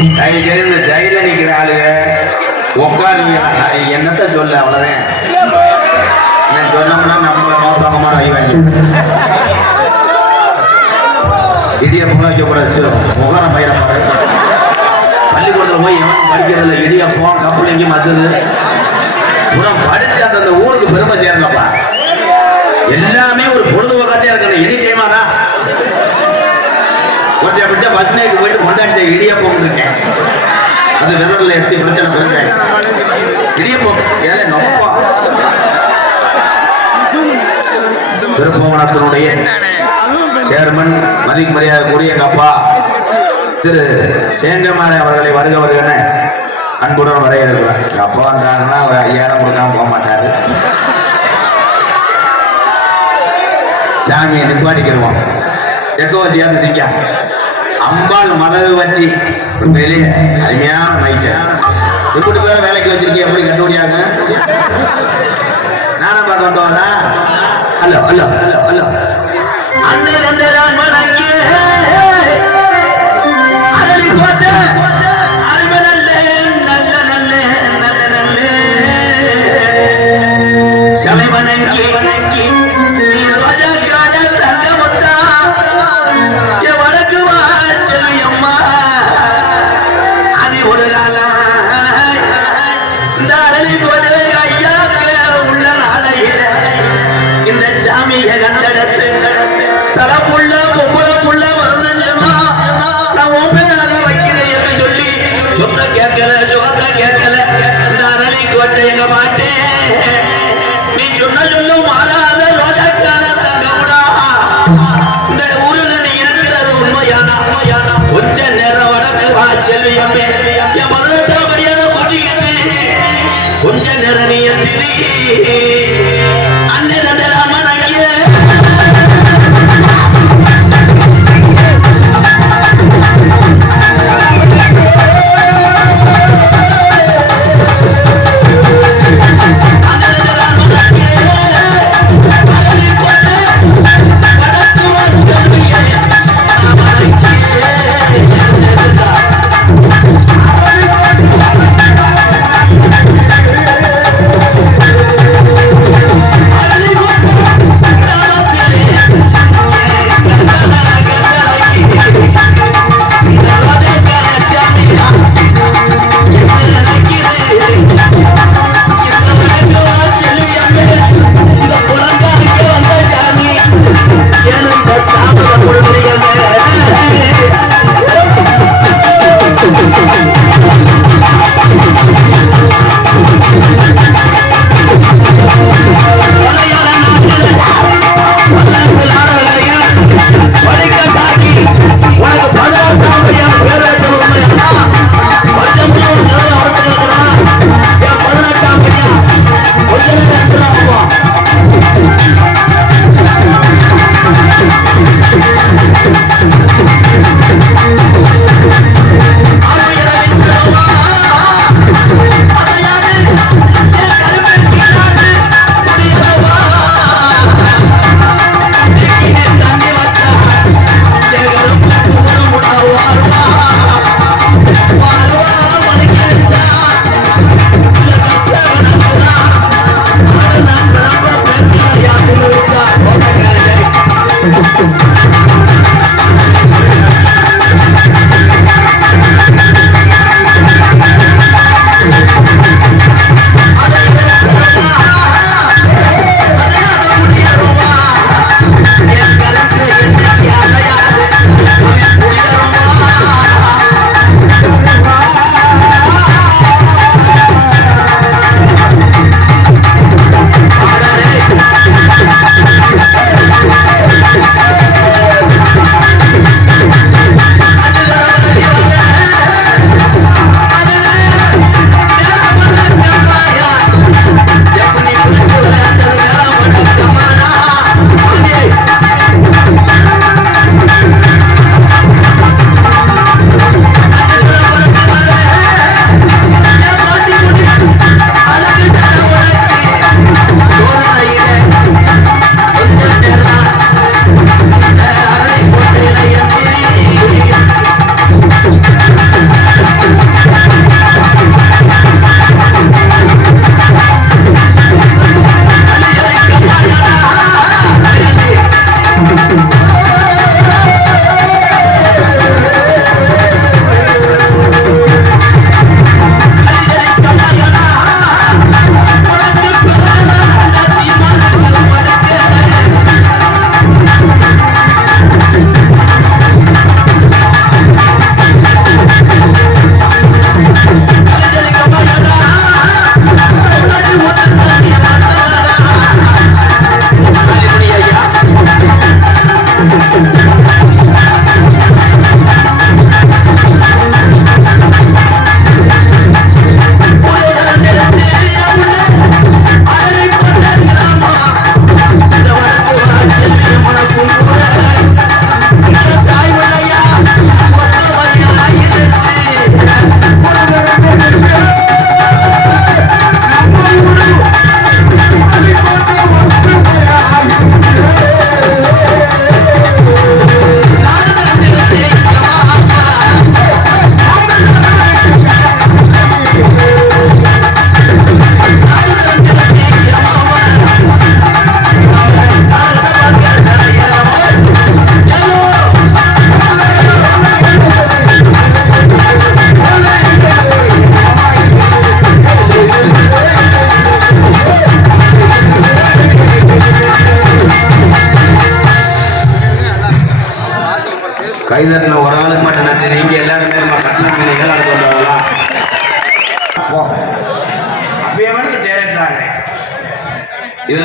இந்த ஜெயில நிற்கிற ஆளுங்க உட்காருங்க. என்னத்த சொல்ல அவ்வளவுதான். நான் சொன்னோம்னா நம்ம மோசமான வைவாங்க இடியப்பம் வைக்கக்கூடாது கூடாது முகரம் பயிர பள்ளிக்கூடத்தில் போய் எவன் படிக்கிறதில்ல இடியப்பம் கப்பலிங்கி மசுறு புறம் படிச்சு அந்த அந்த ஊருக்கு பெருமை சேரலப்பா எல்லாமே ஒரு பொழுதுபோக்காத்தே இருக்கணும். எனி டைமாடா கொஞ்சம் அப்படிச்சா பஸ் நைட்டு போயிட்டு கொண்டாடி இடியப்பம் அது விரலில் எத்தி பிரச்சனை இருக்கேன் இடியப்பம் ஏழை நொப்பம் திருப்பவனத்தினுடைய சேர்மன் மதிக்கு மரியாதை கூடிய எங்க அப்பா திரு சேங்கமாரி அவர்களை வருக வருகன அன்புடன் வரையிருக்கிறார் எங்க அப்பா வந்தாருன்னா அவர் ஐயாயிரம் கொடுக்காம போக மாட்டாரு. சாமியை நிப்பாட்டிக்கிடுவோம். எக்கோ சேர்ந்து சிங்க அம்பாள் மதகு வட்டி வெளியே அருமையான மைச்சர் இப்படி பேர வேலைக்கு வச்சிருக்கீங்க எப்படி கண்டுபிடியாங்க நானா பார்க்க வந்தவரா அல்ல அல்ல அல்ல அல்ல அன்னை உச்ச நேரம் வடக்கு வா செல்வி அம்மே என் பதினெட்டாம் மரியாதை பண்ணிக்கிட்டு கொஞ்ச நேரம் நீ அண்ணன்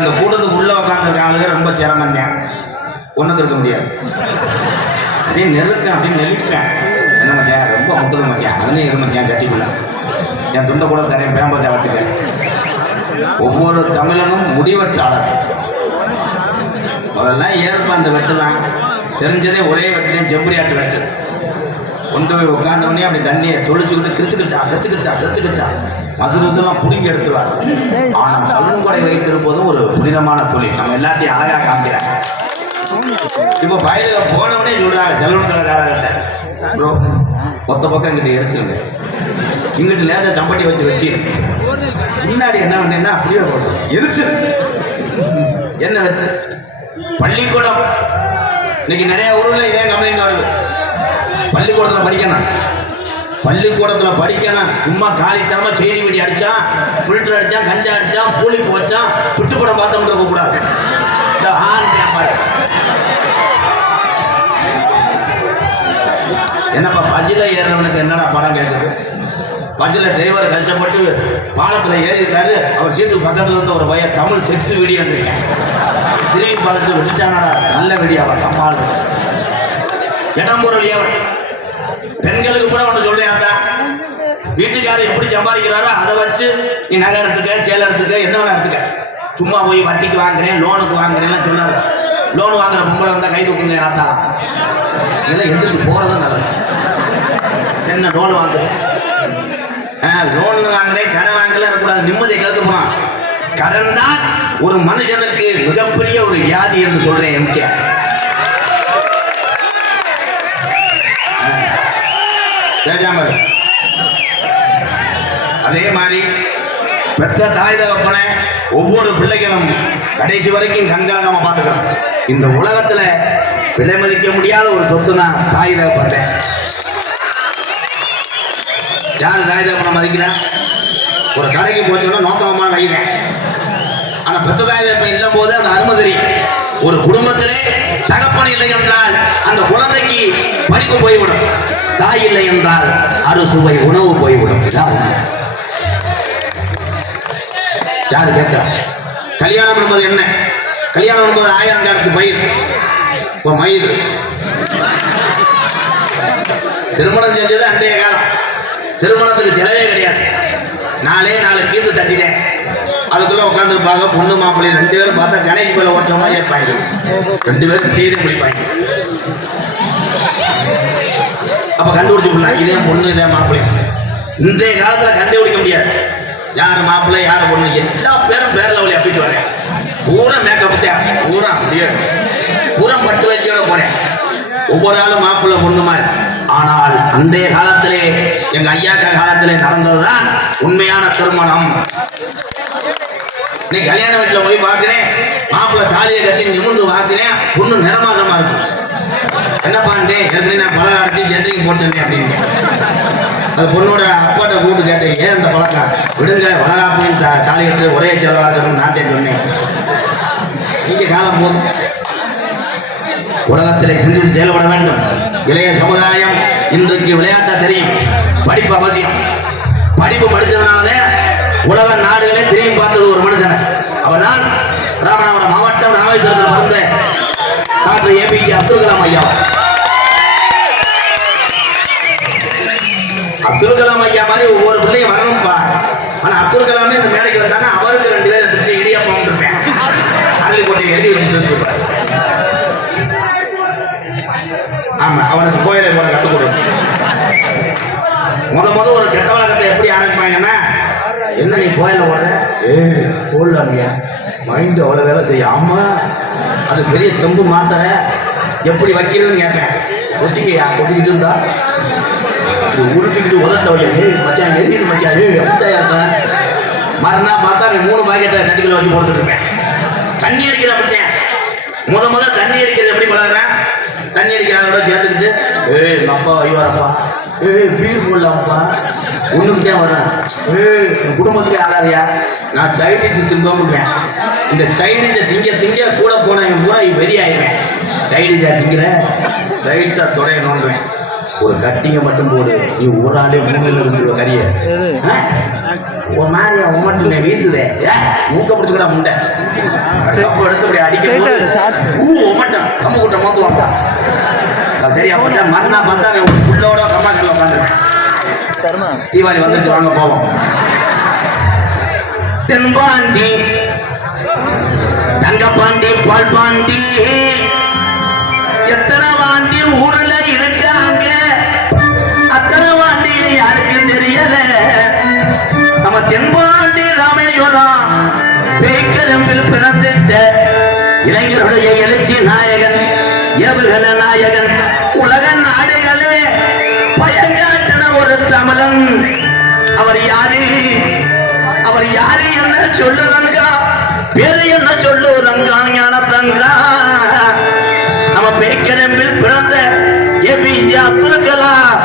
இந்த கூட்டத்துக்கு உள்ள உட்காந்துருக்க ஆளுங்க ரொம்ப சிரமங்க ஒன்றும் இருக்க முடியாது. அப்படியே நெருக்கேன் அப்படியே நெருப்பேன் என்ன மச்சான்? ரொம்ப முத்துது மச்சான். அதுனே இரு மச்சான் சட்டிக்குள்ள. என் துண்டை கூட தரேன் பேம்பஸை வச்சுக்கேன் ஒவ்வொரு தமிழனும் முடிவெட்டாளர். முதல்ல ஏற்ப அந்த வெட்டு தான் தெரிஞ்சதே ஒரே வெட்டு தான் செம்பரியாட்டு வெட்டு. கொண்டு போய் உட்காந்தோடனே அப்படி தண்ணியை தொளிச்சுக்கிட்டு கிரிச்சுக்கிச்சா கிரிச்சுக்கிச்சா கிரிச்சுக்கிச்சா மசு மசுலாம் பிடுங்கி எடுத்துருவார். ஆனால் சல்லுங்கொடை வைத்திருப்பதும் ஒரு புனிதமான தொழில். நம்ம எல்லாத்தையும் அழகா காமிக்கிறேன். இப்போ பயில போனவனே சொல்றாங்க செல்வன் கடைக்காரர்கிட்ட. ப்ரோ மொத்த பக்கம் இங்கிட்ட எரிச்சிருங்க. இங்கிட்டு லேசா சம்பட்டி வச்சு வெட்டி முன்னாடி என்ன பண்ணேன்னா அப்படியே போதும் எரிச்சிரு. என்ன வெட்டு? பள்ளிக்கூடம். இன்னைக்கு நிறைய ஊர்ல இதே கம்ப்ளைண்ட் வருது. பள்ளிக்கூடத்துல படிக்கணும். பள்ளிக்கூடத்துல படிக்கணும். சும்மா காலித்தனமாக செய்தி வெடி அடிச்சான் ஃபில்டர் அடிச்சான் கஞ்சா அடித்தான் கூலி போச்சான் புட்டுப்படம் பார்த்தோம்னு இருக்க கூடாது இந்த ஆண் வியாபாரி. என்னப்பா பஜில ஏறுறவனுக்கு என்னடா படம் கேட்குது பஜில டிரைவர் கஷ்டப்பட்டு பாலத்துல ஏறியிருக்காரு. அவர் சீட்டுக்கு பக்கத்துல இருந்த ஒரு பையன் தமிழ் செக்ஸ் வீடியோ இருக்கேன் திரும்பி பார்த்து விட்டுட்டானடா. நல்ல வீடியோ அவன் தம்பால் இடம் பொருள் ஏவன் கூட ஒன்று சொல்றேன் தான் வீட்டுக்காரர் எப்படி சம்பாதிக்கிறாரோ அதை வச்சு நீ நகை எடுத்துக்க சேலை எடுத்துக்க என்ன வேணா எடுத்துக்க. சும்மா போய் வட்டிக்கு வாங்குறேன் லோனுக்கு வாங்குறேன்லாம் சொல்லாது. லோன் வாங்குற பொம்பளை இருந்தால் கை தூக்குங்க ஆத்தா. இதெல்லாம் எந்திரிச்சு போகிறது நல்லது. என்ன லோன் வாங்குறேன் லோன் வாங்குறேன் கடன் வாங்கல இருக்கக்கூடாது. நிம்மதியை கலந்து போனான் கடன் தான் ஒரு மனுஷனுக்கு மிகப்பெரிய ஒரு வியாதி என்று சொல்றேன் எம்கே. பேசாமல் அதே மாதிரி பெற்ற தாய் தகப்பனை ஒவ்வொரு பிள்ளைகளும் கடைசி வரைக்கும் கண்காணாம பார்த்துக்கிறோம் இந்த உலகத்துல விலை மதிக்க முடியாத ஒரு சொத்து தான் தாய் தகப்பத்தை யார் தாய் தகப்பனை மதிக்கிறா ஒரு கடைக்கு போச்சோன்னா நோக்கமான வைக்கிறேன் ஆனா பெத்த தாய் தகப்பன் இல்லம் போது அந்த அருமை தெரியும் ஒரு குடும்பத்திலே தகப்பன் இல்லை என்றால் அந்த குழந்தைக்கு படிப்பு போய்விடும். தாய் இல்லை என்றால் அறுசுவை உணவு போய்விடும் இதான் யாரு? கேட்கிறா? கல்யாணம் என்பது என்ன? கல்யாணம் என்பது ஆயிரம் காலத்து பயிர். இப்போ மயிர். திருமணம் செஞ்சது அன்றைய காலம். திருமணத்துக்கு செலவே கிடையாது. நாளே நாலு கீந்து தட்டினேன். அதுக்குள்ள உட்காந்துருப்பாங்க பொண்ணு மாப்பிள்ளை ரெண்டு பேரும் பார்த்தா கணேஷ் மேல ஓட்டுற மாதிரி இருப்பாங்க ரெண்டு பேரும் டீ குளிப்பாங்க. அப்ப கண்டுபிடிச்சு போடலாம் இதே பொண்ணு இதே மாப்பிள்ளை இன்றைய காலத்துல கண்டுபிடிக்க முடியாது. யார் மாப்பிள்ளை யார் பொண்ணு எல்லா பேரும் பேர் லெவலில் அப்பிட்டு வரேன் பூரா மேக்கப் தான் பூரா அப்படியே பூரா பட்டு வச்சோட போறேன். ஒவ்வொரு ஆளும் மாப்பிள்ளை பொண்ணு மாதிரி. ஆனால் அன்றைய காலத்திலே எங்க ஐயாக்கா காலத்திலே நடந்ததுதான் உண்மையான திருமணம். நீ கல்யாண வீட்டில் போய் பார்க்கிறேன். மாப்பிள்ளை தாலியை கட்டி நிமிந்து பார்க்கிறேன். பொண்ணு நிறமாசமா இருக்கும். என்ன பாண்டேன் ஏற்கனவே நான் பழம் அடைச்சி சென்ட்ரிங் போட்டேன் அப்படின்னு. அந்த பொண்ணோட அப்பாட்ட கூப்பிட்டு கேட்டேன் ஏன் அந்த பழக்கம்? விடுங்க வளகாப்பையும் தா தாலி எடுத்து ஒரே செலவாக இருக்கணும்னு நான் சொன்னேன். இங்கே காலம் போதும் உலகத்திலே சிந்தித்து செயல்பட வேண்டும். இளைய சமுதாயம் இன்றைக்கு விளையாட்டா தெரியும். படிப்பு அவசியம். படிப்பு படித்ததுனாலே உலக நாடுகளே திரும்பி பார்த்தது ஒரு மனுஷன். அவனால் ராமநாதபுரம் மாவட்டம் ராமேஸ்வரத்தில் பிறந்த டாக்டர் ஏபிஜே அப்துல் கலாம் ஐயா. அப்துல் கலாம் ஐயா மாதிரி ஒவ்வொரு பிள்ளையும் வரணும்ப்பா ஆனா அப்துல் கலாமே இந்த மேடைக்கு வந்தாங்க அவருக்கு ரெண்டு பேரும் திருச்சி இடியாப்பம் இருப்பேன். அரளிக்கோட்டை எழுதி வச்சுட்டு ஆமா அவனுக்கு கோயிலை போட கற்றுக் கொடு. முத முத ஒரு கெட்ட வழக்கத்தை எப்படி ஆரம்பிப்பாங்கன்னா என்ன நீ கோயில ஓடுற? ஏ போடலாங்க மைண்ட் அவ்வளோ வேலை செய்ய ஆமா அது பெரிய தெம்பு மாத்திர. எப்படி வைக்கிறதுன்னு கேட்பேன் ஒட்டிக்கையா? கொட்டிக்கிட்டு இருந்தா? உருட்டிக்கிட்டு உதட்ட வைக்கிறது மச்சான் எரியுது மச்சான். அப்படித்தான் இருப்பேன் மறுநாள் பார்த்தா மூணு பாக்கெட்டை கட்டிக்கல வச்சு போட்டுட்டு இருப்பேன். தண்ணி அடிக்கிற அப்படித்தான் முத முத தண்ணி அடிக்கிறது எப்படி பழகுறேன்? தண்ணி அடிக்கிறாங்களோட சேர்த்துக்கிட்டு ஏய் எங்க அப்பா ஏய் பீர் போடலாம்ப்பா ஒண்ணுக்கு தான் வரேன் குடும்பத்துக்கு ஆகாதியா நான் சைடிஸ் திரும்ப முடியும் இந்த சைடிஸை திங்க திங்க கூட போன என் பூரா வெறி ஆயிடுவேன். சைடிஸா திங்கிற? சைட்ஸா தொடைய நோண்டுவேன் ஒரு கட்டிங்க மட்டும் போடு. நீ ஒரு ஆளே இருந்து கரிய எது? ஒரு மாதிரி மட்டும் வீசுதே. ஏ மூக்க முடிச்சுக்கடா முண்டை. கப்பு எடுத்து இப்படி shots. ஊ ஒமட்டம் கம்ம கூட்டம் மோத்து வந்தா அது சரியா போச்சா மறுநாள் பார்த்தா ஒரு புல்லோட கம்மா கல்ல உட்காந்துருக்கேன். தர்மா? தீபாவளி வந்துருச்சு வாங்க போவோம். தென்பாண்டி தங்கப்பாண்டி பால்பாண்டி எத்தனை வாண்டி ஊர்ல இருக்காங்க பேக்கரம்பில் பிறந்திட்ட இளைஞருடைய எழுச்சி நாயகன் ஏவுகண நாயகன் உலக நாடுகளே பயங்காட்டின ஒரு தமிழன். அவர் யாரு? அவர் யாரு என்ன சொல்லுறங்க பேரு என்ன சொல்லுறங்க ஞானத்தங்கா. நம்ம பேக்கரம்பில் பிறந்த ஏபிஜே அப்துல் கலாம்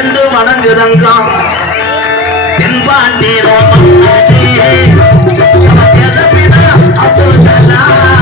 என்று வணங்குறங்க தென்பாண்டி Raman I'm gonna get loud.